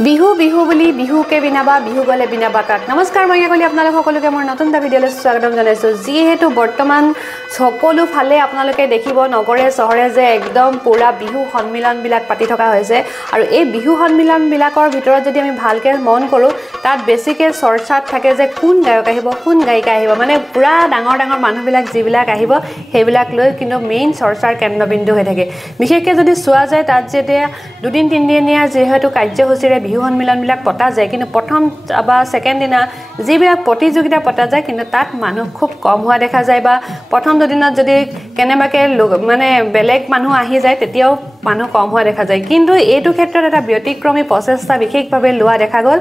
বিহু বিহু বুলি বিহুকে বিনাবা বিহু গলে বিনাবা কাক নমস্কাৰ মই কলি আপোনালোক সকলোকে মোৰ নতুন এটা ভিডিঅলৈ স্বাগতম জনাইছো যিহেতু বৰ্তমান সকলো ফালে আপোনালোকে দেখিব নগৰে চহৰে যে একদম পুৰা বিহু সন্মিলন বিলাক পাতি থকা হৈছে আৰু এই বিহু সন্মিলন বিলাকৰ ভিতৰত যদি আমি ভালকে মন কৰো তাত বেছিকে চৰ্চাত থাকে যে কোন গায়ক আহিব কোন গায়িকা আহিব মানে পুৰা ডাঙৰ ডাঙৰ মানুহ বিলাক যিবিলাক আহিব সেইবিলাক লৈ কিন্তু মেইন চৰ্চাৰ কেন্দ্ৰবিন্দু হৈ থাকে বিশেষকৈ যদি চোৱা যায় তাত যেতিয়া দুদিন তিনদিনীয়া যেহেতু কাৰ্যসূচীৰে বিহু সন্মিলন বিলাক পতা যায় কিন্তু প্ৰথম বা সেকেন্ড দিনা যিবিলাক প্ৰতিযোগিতা পতা যায় কিন্তু তাত মানুহ খুব কম হোৱা দেখা যায় বা প্ৰথম দুদিনত যদি কেনেবাকে মানে বেলেগ মানুহ আহি যায় তেতিয়াও মানুহ কম হোৱা দেখা যায় কিন্তু এইটো ক্ষেত্ৰত এটা ব্যতিক্ৰমী প্ৰচেষ্টা বিশেষভাৱে লোৱা দেখা গ'ল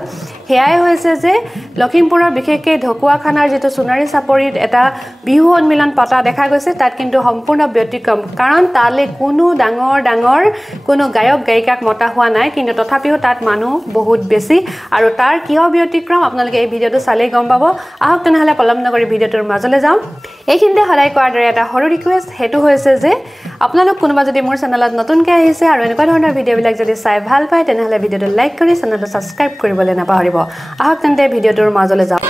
হেয়াই হৈছে যে লখিমপুৰৰ বিশেষকৈ ঢকুৱাখানাৰ যেটো সোণাৰী চাপৰিত এটা বিহু সন্মিলন পতা দেখা গৈছে তাত কিন্তু সম্পূৰ্ণ ব্যতিক্ৰম কাৰণ তালে কোনো ডাঙৰ কোনো গায়ক গায়িকাক মতা হোৱা নাই কিন্তু তথাপিও তাত মানুহ বহুত বেছি আৰু তাৰ কিয় ব্যতিক্ৰম আপোনালোকে এই ভিডিঅটো চালে গম পাব আহক তেনেহলে পলম নকৰি ভিডিঅটোৰ মাজলৈ যাম এইখিনিতে সদায় কোৱাৰ দৰে এটা সৰু ৰিকুৱেষ্ট হেতু হৈছে যে আপোনালোক কোনোবা যদি মোৰ চেনেলত নতুনকৈ আহিছে আৰু এনেকুৱা ধৰণৰ ভিডিঅ'বিলাক যদি চাই ভাল পায় তেনেহলে ভিডিঅটো লাইক কৰি চেনেলটো সাবস্ক্ৰাইব কৰিবলৈ নাপাহৰিব আহক তেন্তে ভিডিঅটোৰ মাজলৈ যাওঁ